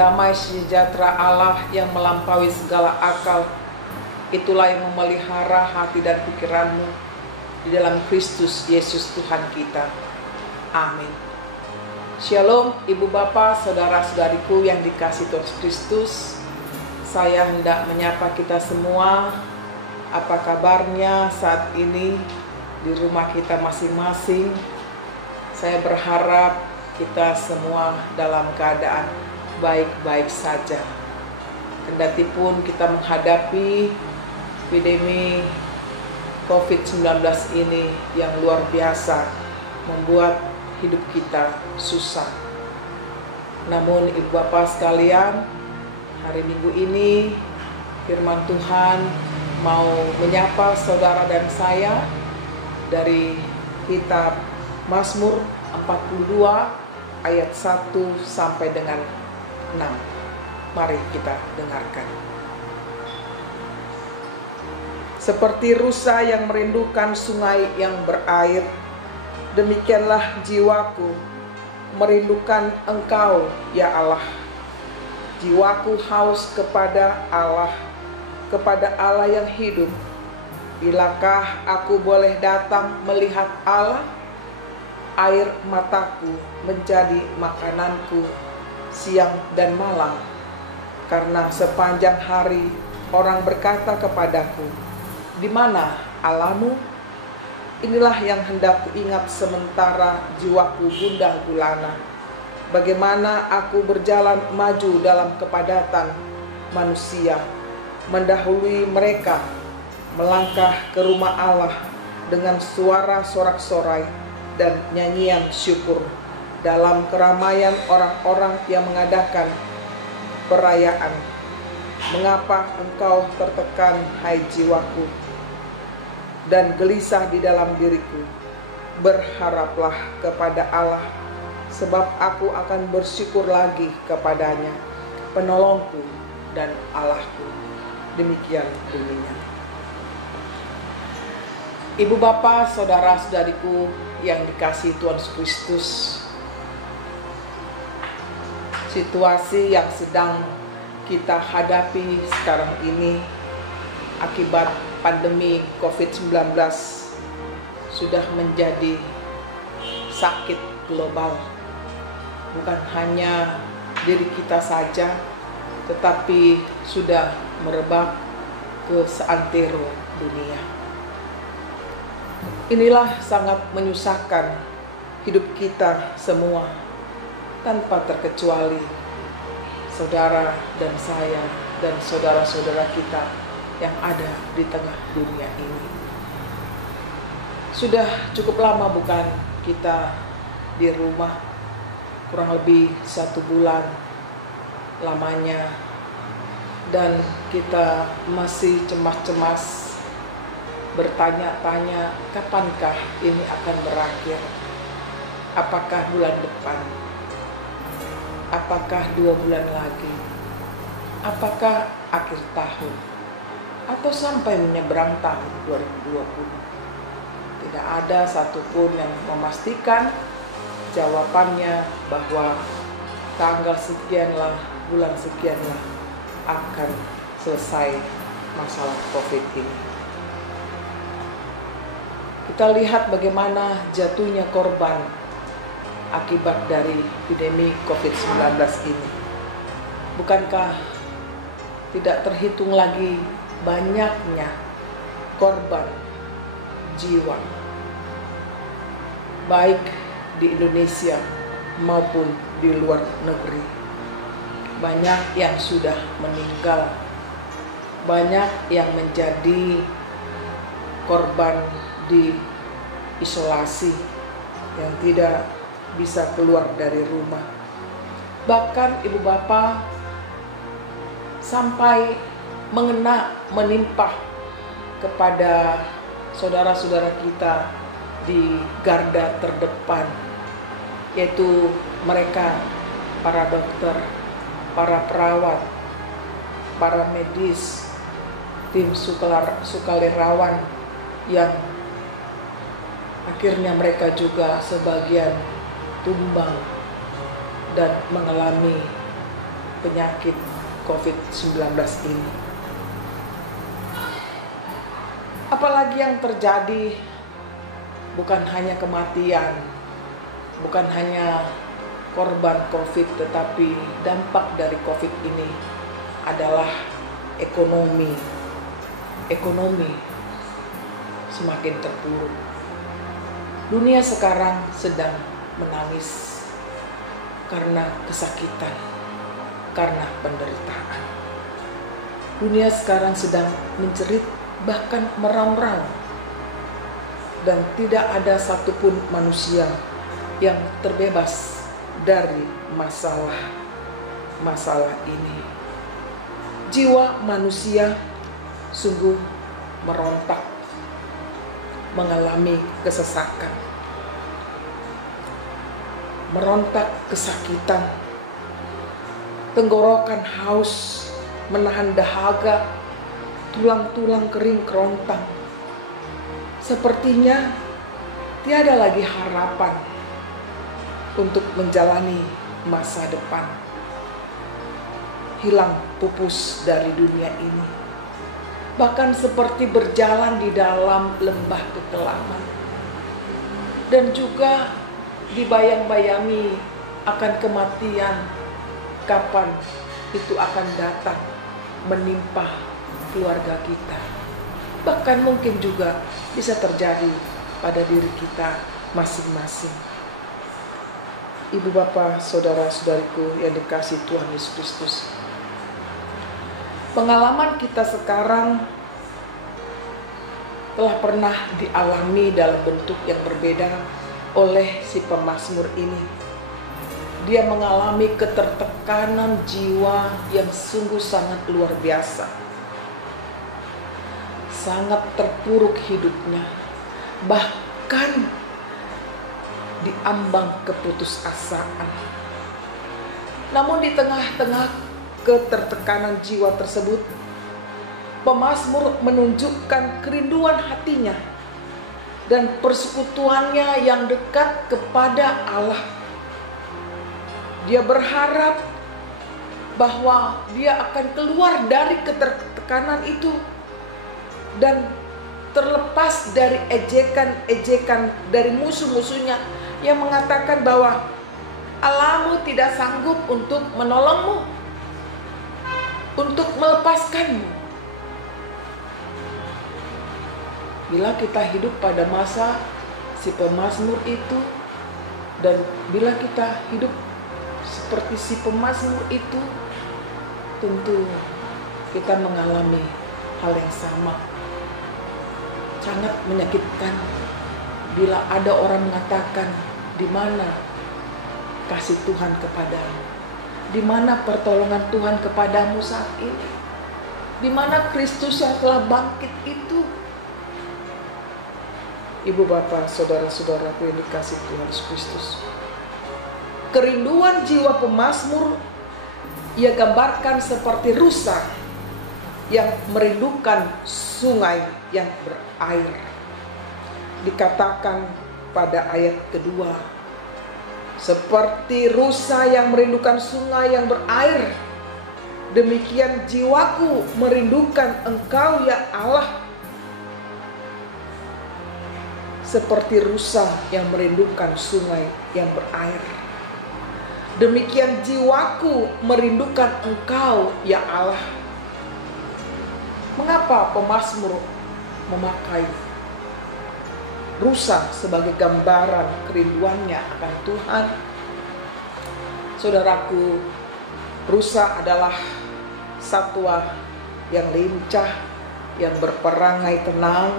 damai sejahtera Allah yang melampaui segala akal, itulah yang memelihara hati dan pikiranmu di dalam Kristus Yesus Tuhan kita. Amin. Shalom Ibu Bapak, Saudara-saudariku yang dikasihi Tuhan Kristus. Saya hendak menyapa kita semua. Apa kabarnya saat ini di rumah kita masing-masing? Saya berharap kita semua dalam keadaan baik-baik saja. Kendati pun kita menghadapi epidemi COVID-19 ini yang luar biasa, membuat hidup kita susah. Namun Ibu Bapak sekalian, hari Minggu ini firman Tuhan mau menyapa saudara dan saya dari kitab Mazmur 42 ayat 1 sampai dengan 6. Mari kita dengarkan. Seperti rusa yang merindukan sungai yang berair, demikianlah jiwaku merindukan Engkau, ya Allah. Jiwaku haus kepada Allah yang hidup. Bilakah aku boleh datang melihat Allah? Air mataku menjadi makananku siang dan malam, karena sepanjang hari orang berkata kepadaku, di mana Allahmu? Inilah yang hendak kuingat sementara jiwaku gundah gulana. Bagaimana aku berjalan maju dalam kepadatan manusia, mendahului mereka, melangkah ke rumah Allah dengan suara sorak-sorai dan nyanyian syukur dalam keramaian orang-orang yang mengadakan perayaan. Mengapa engkau tertekan, hai jiwaku, dan gelisah di dalam diriku? Berharaplah kepada Allah, sebab aku akan bersyukur lagi kepadanya, penolongku dan Allahku. Demikian bunyinya. Ibu Bapak, Saudara-saudariku yang dikasihi Tuhan Kristus, situasi yang sedang kita hadapi sekarang ini akibat pandemi COVID-19 sudah menjadi sakit global. Bukan hanya diri kita saja, tetapi sudah merebak ke seantero dunia. Inilah sangat menyusahkan hidup kita semua, tanpa terkecuali saudara dan saya dan saudara-saudara kita yang ada di tengah dunia ini. Sudah cukup lama bukan kita di rumah, kurang lebih 1 bulan lamanya, dan kita masih cemas-cemas, bertanya-tanya kapankah ini akan berakhir. Apakah bulan depan? Apakah 2 bulan lagi? Apakah akhir tahun? Atau sampai menyeberang tahun 2020? Tidak ada satupun yang memastikan jawabannya bahwa tanggal sekianlah, bulan sekianlah akan selesai masalah COVID ini. Kita lihat bagaimana jatuhnya korban akibat dari epidemi COVID-19 ini. Bukankah tidak terhitung lagi banyaknya korban jiwa, baik di Indonesia maupun di luar negeri. Banyak yang sudah meninggal, banyak yang menjadi korban di isolasi, yang tidak bisa keluar dari rumah. Bahkan Ibu Bapak, sampai menimpa kepada saudara-saudara kita di garda terdepan, yaitu mereka, para dokter, para perawat, para medis, tim sukarelawan yang akhirnya mereka juga sebagian tumbang dan mengalami penyakit COVID-19 ini. Apalagi yang terjadi bukan hanya kematian, bukan hanya korban COVID, tetapi dampak dari COVID ini adalah ekonomi. Ekonomi semakin terpuruk. Dunia sekarang sedang menangis karena kesakitan, karena penderitaan. Dunia sekarang sedang menjerit, bahkan meraung-raung. Dan tidak ada satupun manusia yang terbebas dari masalah ini. Jiwa manusia sungguh merontak, mengalami kesesakan, merontak kesakitan, tenggorokan haus, menahan dahaga, tulang-tulang kering kerontang. Sepertinya tiada lagi harapan untuk menjalani masa depan. Hilang pupus dari dunia ini. Bahkan seperti berjalan di dalam lembah kekelaman. Dan juga dibayang-bayangi akan kematian, kapan itu akan datang menimpa keluarga kita. Bahkan mungkin juga bisa terjadi pada diri kita masing-masing. Ibu bapak, saudara-saudariku yang dikasihi Tuhan Yesus Kristus, pengalaman kita sekarang telah pernah dialami dalam bentuk yang berbeda oleh si pemazmur ini. Dia mengalami ketertekanan jiwa yang sungguh sangat luar biasa. Sangat terpuruk hidupnya, bahkan diambang keputusasaan. Namun di tengah-tengah ketertekanan jiwa tersebut, pemazmur menunjukkan kerinduan hatinya dan persekutuannya yang dekat kepada Allah. Dia berharap bahwa dia akan keluar dari ketertekanan itu dan terlepas dari ejekan-ejekan dari musuh-musuhnya yang mengatakan bahwa Allahmu tidak sanggup untuk menolongmu, untuk melepaskanmu. Bila kita hidup pada masa si pemazmur itu, dan bila kita hidup seperti si pemazmur itu, tentu kita mengalami hal yang sama. Sangat menyakitkan bila ada orang mengatakan, di mana kasih Tuhan kepadamu? Di mana pertolongan Tuhan kepadamu saat ini? Di mana Kristus yang telah bangkit itu? Ibu bapak, saudara-saudaraku yang dikasihi Tuhan Yesus Kristus, kerinduan jiwa pemazmur ia gambarkan seperti rusa yang merindukan sungai yang berair. Dikatakan pada ayat kedua, seperti rusa yang merindukan sungai yang berair, demikian jiwaku merindukan Engkau ya Allah. Seperti rusa yang merindukan sungai yang berair, demikian jiwaku merindukan Engkau ya Allah. Mengapa pemazmur memakai rusa sebagai gambaran kerinduannya akan Tuhan? Saudaraku, rusa adalah satwa yang lincah, yang berperangai tenang.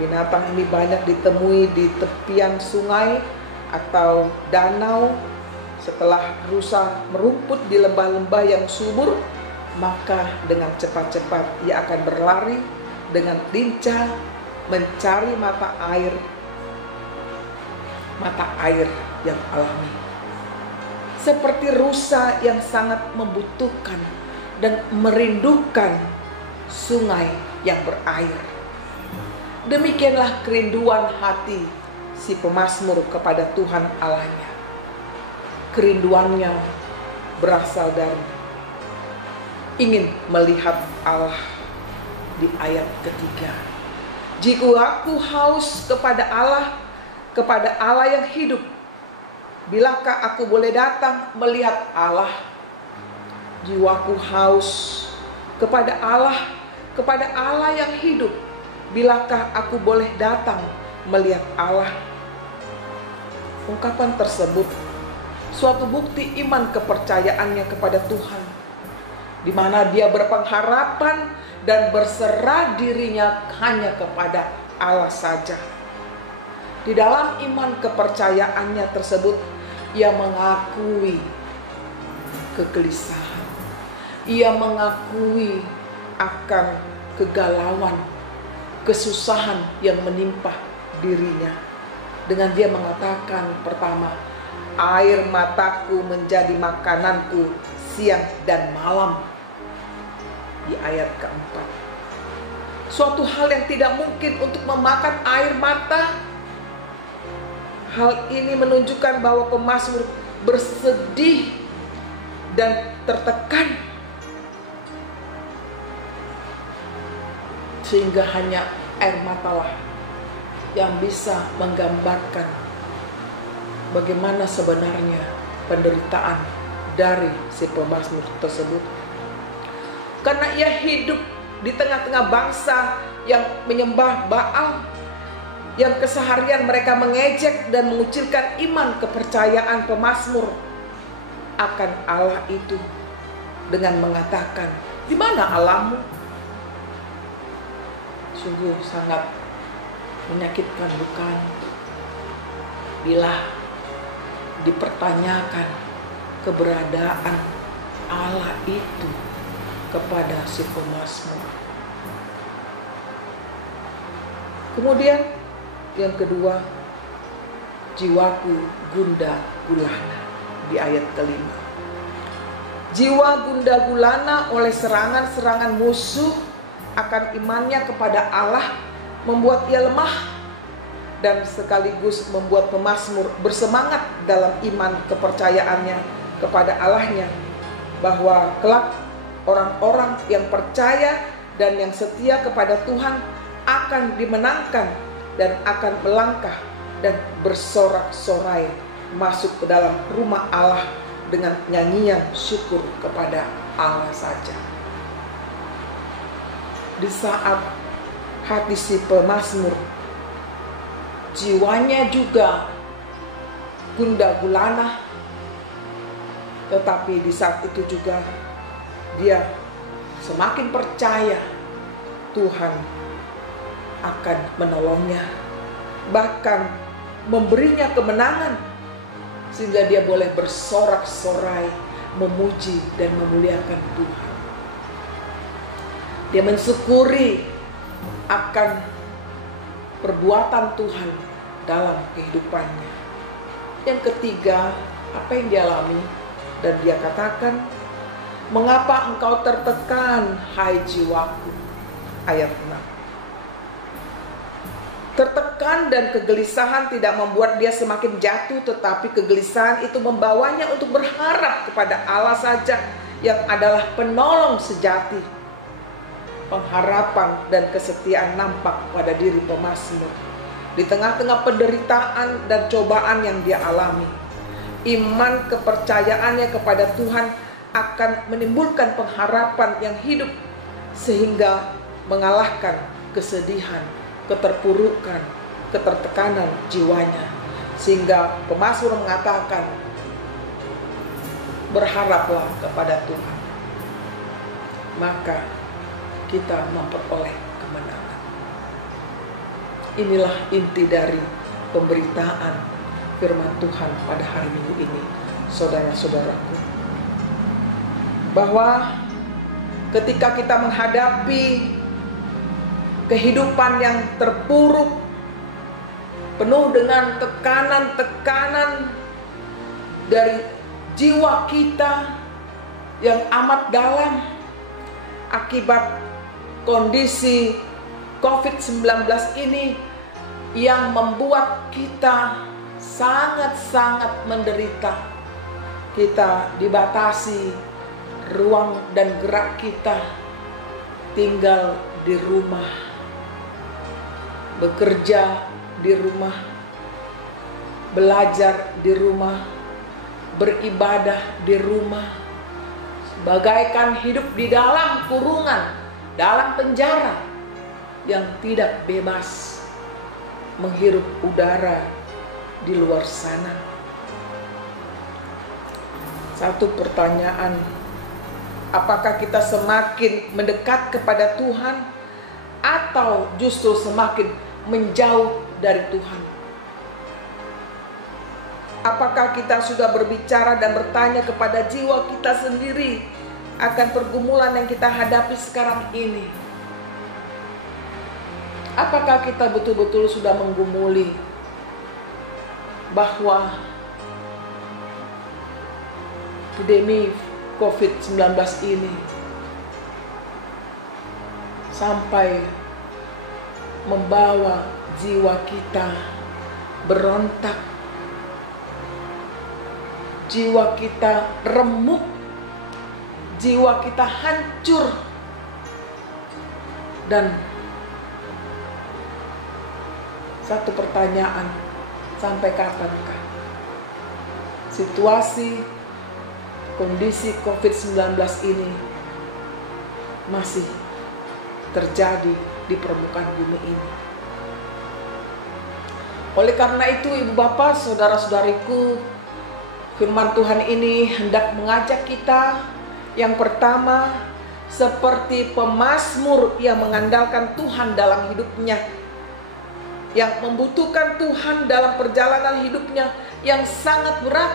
Binatang ini banyak ditemui di tepian sungai atau danau. Setelah rusa merumput di lembah-lembah yang subur, maka dengan cepat-cepat ia akan berlari dengan lincah mencari mata air yang alami. Seperti rusa yang sangat membutuhkan dan merindukan sungai yang berair. Demikianlah kerinduan hati si pemazmur kepada Tuhan Allahnya. Kerinduannya berasal dari ingin melihat Allah di ayat ketiga. Jiwaku haus kepada Allah yang hidup. Bilakah aku boleh datang melihat Allah? Jiwaku haus kepada Allah yang hidup. Bilakah aku boleh datang melihat Allah? Ungkapan tersebut suatu bukti iman kepercayaannya kepada Tuhan, di mana dia berpengharapan dan berserah dirinya hanya kepada Allah saja. Di dalam iman kepercayaannya tersebut, ia mengakui kegelisahan, ia mengakui akan kegalauan, kesusahan yang menimpa dirinya. Dengan dia mengatakan, pertama, air mataku menjadi makananku siang dan malam. Di ayat keempat, suatu hal yang tidak mungkin untuk memakan air mata. Hal ini menunjukkan bahwa pemazmur bersedih dan tertekan, sehingga hanya air matalah yang bisa menggambarkan bagaimana sebenarnya penderitaan dari si pemazmur tersebut. Karena ia hidup di tengah-tengah bangsa yang menyembah Baal, yang keseharian mereka mengejek dan mengucilkan iman kepercayaan pemazmur akan Allah itu dengan mengatakan, "Di mana Allahmu?" Sungguh sangat menyakitkan, bukan? Bila dipertanyakan keberadaan Allah itu kepada si pemazmur. Kemudian yang kedua, jiwaku gundah gulana di ayat kelima. Jiwa gundah gulana oleh serangan-serangan musuh akan imannya kepada Allah membuat ia lemah dan sekaligus membuat pemazmur bersemangat dalam iman kepercayaannya kepada Allahnya, bahwa kelak orang-orang yang percaya dan yang setia kepada Tuhan akan dimenangkan dan akan melangkah dan bersorak-sorai masuk ke dalam rumah Allah dengan nyanyian syukur kepada Allah saja. Di saat hati si pemazmur, jiwanya juga gundah gulana, tetapi di saat itu juga dia semakin percaya Tuhan akan menolongnya, bahkan memberinya kemenangan, sehingga dia boleh bersorak-sorai memuji dan memuliakan Tuhan. Dia mensyukuri akan perbuatan Tuhan dalam kehidupannya. Yang ketiga, apa yang dialami? Dan dia katakan, "Mengapa engkau tertekan, hai jiwaku?" Ayat 6. Tertekan dan kegelisahan tidak membuat dia semakin jatuh, tetapi kegelisahan itu membawanya untuk berharap kepada Allah saja yang adalah penolong sejati. Pengharapan dan kesetiaan nampak pada diri pemazmur di tengah-tengah penderitaan dan cobaan yang dia alami. Iman kepercayaannya kepada Tuhan akan menimbulkan pengharapan yang hidup, sehingga mengalahkan kesedihan, keterpurukan, ketertekanan jiwanya. Sehingga pemazmur mengatakan, berharaplah kepada Tuhan, maka kita memperoleh kemenangan. Inilah inti dari pemberitaan firman Tuhan pada hari Minggu ini, saudara-saudaraku, bahwa ketika kita menghadapi kehidupan yang terpuruk, penuh dengan tekanan-tekanan dari jiwa kita yang amat dalam akibat kondisi COVID-19 ini yang membuat kita sangat-sangat menderita. Kita dibatasi ruang dan gerak kita tinggal di rumah, bekerja di rumah, belajar di rumah, beribadah di rumah, bagaikan hidup di dalam kurungan, dalam penjara yang tidak bebas menghirup udara di luar sana. Satu pertanyaan, apakah kita semakin mendekat kepada Tuhan atau justru semakin menjauh dari Tuhan? Apakah kita sudah berbicara dan bertanya kepada jiwa kita sendiri akan pergumulan yang kita hadapi sekarang ini? Apakah kita betul-betul sudah menggumuli bahwa pandemi COVID-19 ini sampai membawa jiwa kita berontak, jiwa kita remuk, jiwa kita hancur, dan satu pertanyaan, sampai kapankah situasi kondisi COVID-19 ini masih terjadi di permukaan bumi ini? Oleh karena itu, Ibu Bapak, saudara-saudariku, firman Tuhan ini hendak mengajak kita yang pertama seperti pemazmur yang mengandalkan Tuhan dalam hidupnya, yang membutuhkan Tuhan dalam perjalanan hidupnya yang sangat berat.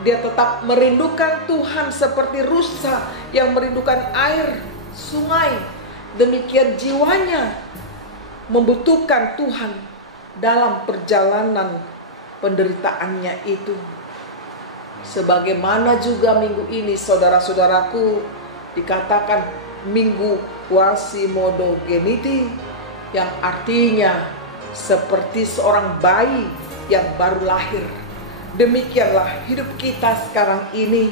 Dia tetap merindukan Tuhan seperti rusa yang merindukan air sungai. Demikian jiwanya membutuhkan Tuhan dalam perjalanan penderitaannya itu. Sebagaimana juga minggu ini, saudara-saudaraku, dikatakan minggu Quasimodogeniti, yang artinya seperti seorang bayi yang baru lahir. Demikianlah hidup kita sekarang ini,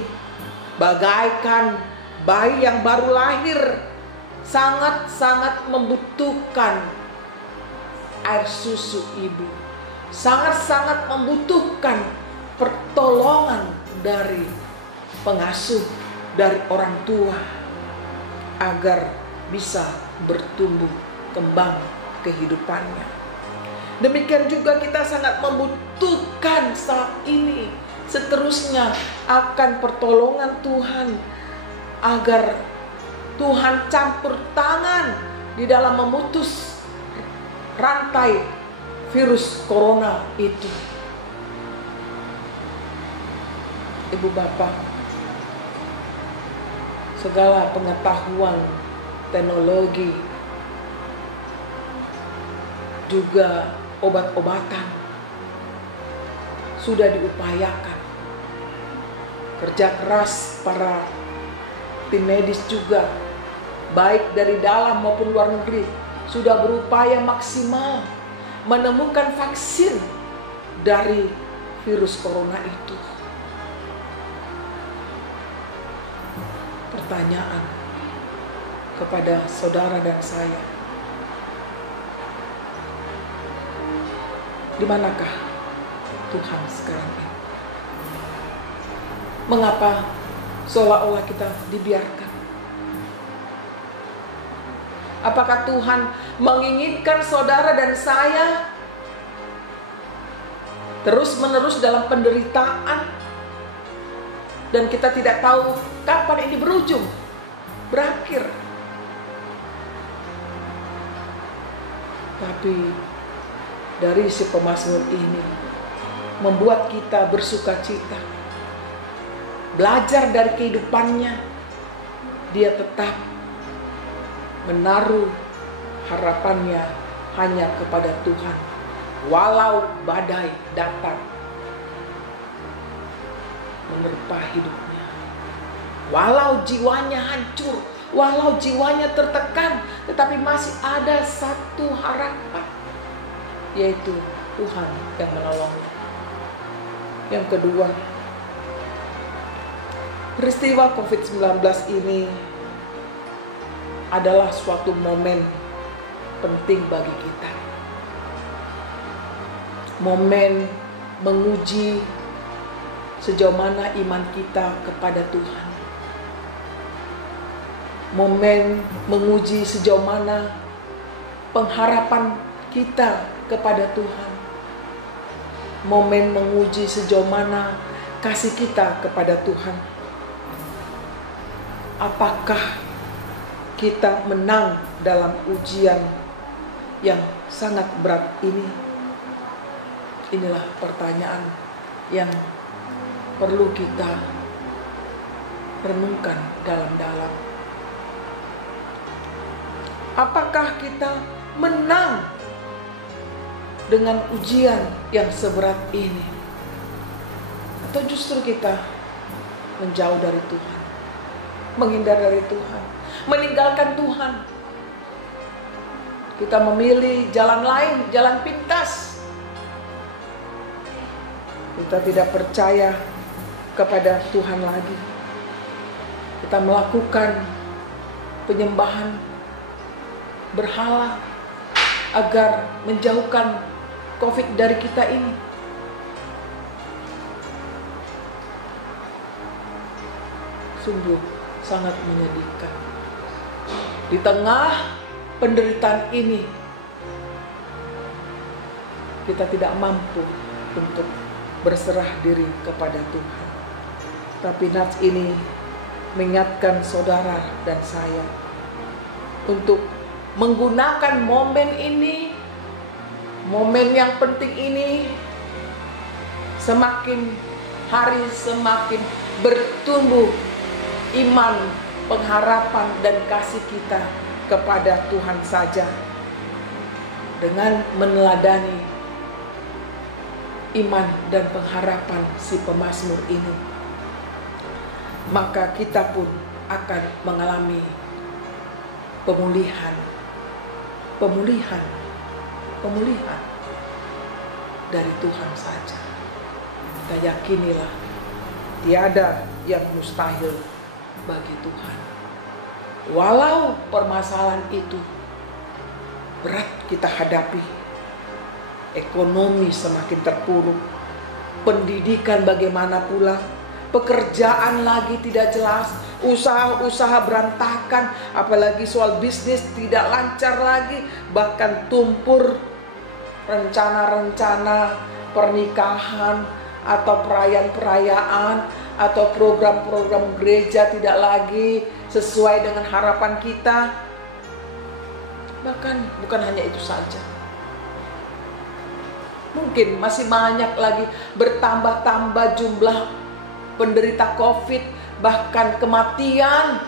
bagaikan bayi yang baru lahir, sangat-sangat membutuhkan air susu ibu, sangat-sangat membutuhkan pertolongan dari pengasuh, dari orang tua, agar bisa bertumbuh kembang kehidupannya. Demikian juga kita sangat membutuhkan saat ini seterusnya akan pertolongan Tuhan, agar Tuhan campur tangan di dalam memutus rantai virus corona itu. Ibu Bapak, segala pengetahuan teknologi, juga obat-obatan sudah diupayakan. Kerja keras para tim medis juga, baik dari dalam maupun luar negeri, sudah berupaya maksimal menemukan vaksin dari virus corona itu. Pertanyaan kepada saudara dan saya, di manakah Tuhan sekarang ini? Mengapa seolah-olah kita dibiarkan? Apakah Tuhan menginginkan saudara dan saya terus-menerus dalam penderitaan, dan kita tidak tahu kapan ini berujung, berakhir? Tapi dari si pemazmur ini membuat kita bersuka cita. Belajar dari kehidupannya, dia tetap menaruh harapannya hanya kepada Tuhan. Walau badai datang menerpa hidupnya, walau jiwanya hancur, walau jiwanya tertekan, tetapi masih ada satu harapan, yaitu Tuhan yang menolongnya. Yang kedua, Peristiwa COVID-19 ini adalah suatu momen penting bagi kita. Momen menguji sejauh mana iman kita kepada Tuhan. Momen menguji sejauh mana pengharapan kita kepada Tuhan. Momen menguji sejauh mana kasih kita kepada Tuhan. Apakah kita menang dalam ujian yang sangat berat ini? Inilah pertanyaan yang perlu kita renungkan dalam-dalam. Apakah kita menang dengan ujian yang seberat ini? Atau justru kita menjauh dari Tuhan, menghindar dari Tuhan, meninggalkan Tuhan? Kita memilih jalan lain, jalan pintas. Kita tidak percaya kepada Tuhan lagi. Kita melakukan penyembahan berhala agar menjauhkan COVID dari kita ini. Sungguh sangat menyedihkan. Di tengah penderitaan ini, kita tidak mampu untuk berserah diri kepada Tuhan. Tapi nats ini mengingatkan saudara dan saya untuk menggunakan momen ini, momen yang penting ini, semakin hari semakin bertumbuh iman, pengharapan dan kasih kita kepada Tuhan saja, dengan meneladani iman dan pengharapan si pemazmur ini, maka kita pun akan mengalami pemulihan dari Tuhan saja. Kita yakinilah tiada yang mustahil bagi Tuhan. Walau permasalahan itu berat kita hadapi, ekonomi semakin terpuruk, pendidikan bagaimana pula, pekerjaan lagi tidak jelas, usaha-usaha berantakan, apalagi soal bisnis tidak lancar lagi, bahkan tumpur rencana-rencana pernikahan atau perayaan-perayaan atau program-program gereja tidak lagi sesuai dengan harapan kita. Bahkan bukan hanya itu saja, mungkin masih banyak lagi bertambah-tambah jumlah penderita COVID, bahkan kematian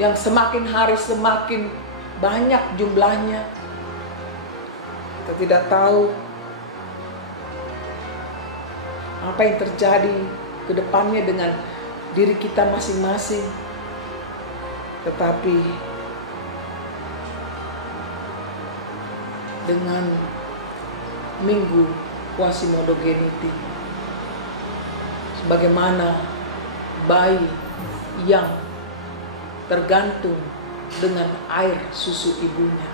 yang semakin hari semakin banyak jumlahnya. Kita tidak tahu apa yang terjadi ke depannya dengan diri kita masing-masing. Tetapi dengan Minggu Quasimodogeniti, sebagaimana bayi yang tergantung dengan air susu ibunya,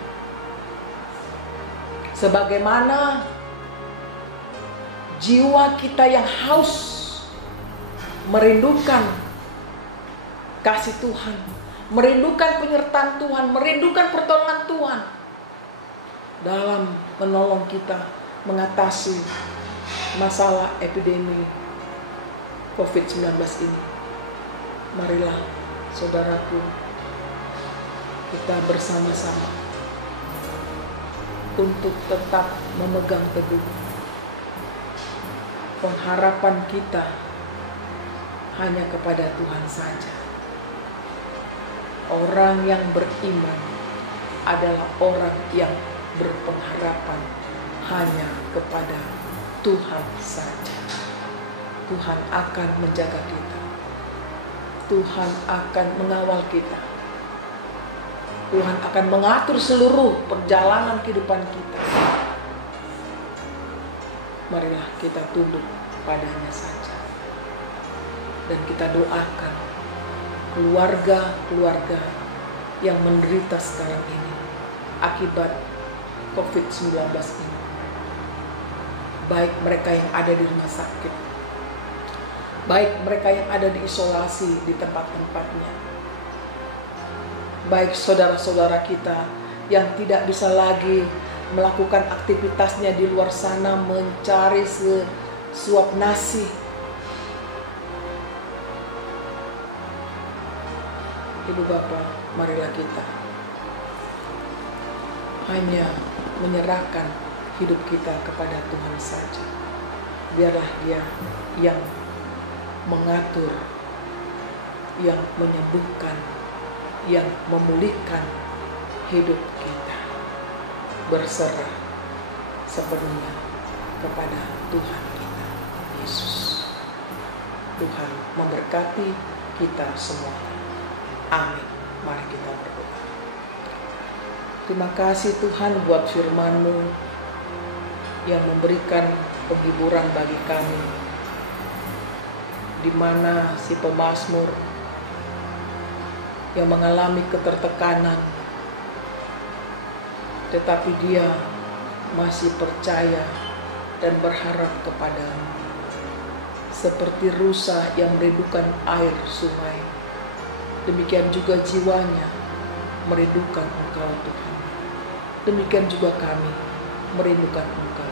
sebagaimana jiwa kita yang haus merindukan kasih Tuhan, merindukan penyertaan Tuhan, merindukan pertolongan Tuhan dalam menolong kita mengatasi masalah epidemi COVID-19 ini. Marilah saudaraku, kita bersama-sama untuk tetap memegang teguh pengharapan kita hanya kepada Tuhan saja. Orang yang beriman adalah orang yang berpengharapan hanya kepada Tuhan saja. Tuhan akan menjaga kita. Tuhan akan mengawal kita. Tuhan akan mengatur seluruh perjalanan kehidupan kita. Marilah kita tunduk padanya saja. Dan kita doakan keluarga-keluarga yang menderita sekarang ini akibat COVID-19 ini. Baik mereka yang ada di rumah sakit, baik mereka yang ada di isolasi di tempat-tempatnya, baik saudara-saudara kita yang tidak bisa lagi melakukan aktivitasnya di luar sana mencari sesuap nasi. Ibu Bapa, marilah kita hanya menyerahkan hidup kita kepada Tuhan saja. Biarlah Dia yang mengatur, yang menyembuhkan, yang memulihkan hidup kita. Berserah sepenuhnya kepada Tuhan kita, Yesus. Tuhan memberkati kita semua. Amin. Mari kita berdoa. Terima kasih Tuhan buat firman-Mu yang memberikan penghiburan bagi kami, di mana si pemazmur yang mengalami ketertekanan, tetapi dia masih percaya dan berharap kepadamu, seperti rusa yang merindukan air sungai. Demikian juga jiwanya merindukan Engkau Tuhan. Demikian juga kami merindukan Engkau.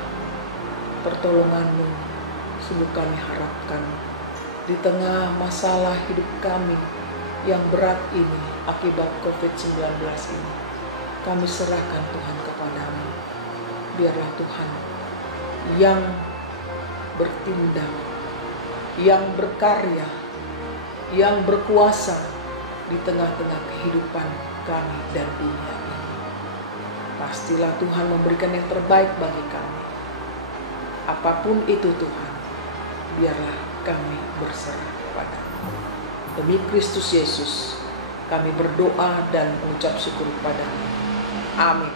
Pertolongan-Mu sungguh kami harapkan di tengah masalah hidup kami yang berat ini akibat COVID-19 ini. Kami serahkan Tuhan kepadamu. Biarlah Tuhan yang bertindak, yang berkarya, yang berkuasa di tengah-tengah kehidupan kami dan dunia ini. Pastilah Tuhan memberikan yang terbaik bagi kami. Apapun itu Tuhan, biarlah kami berserah kepada-Mu. Demi Kristus Yesus, kami berdoa dan mengucap syukur kepada-Mu. Amin.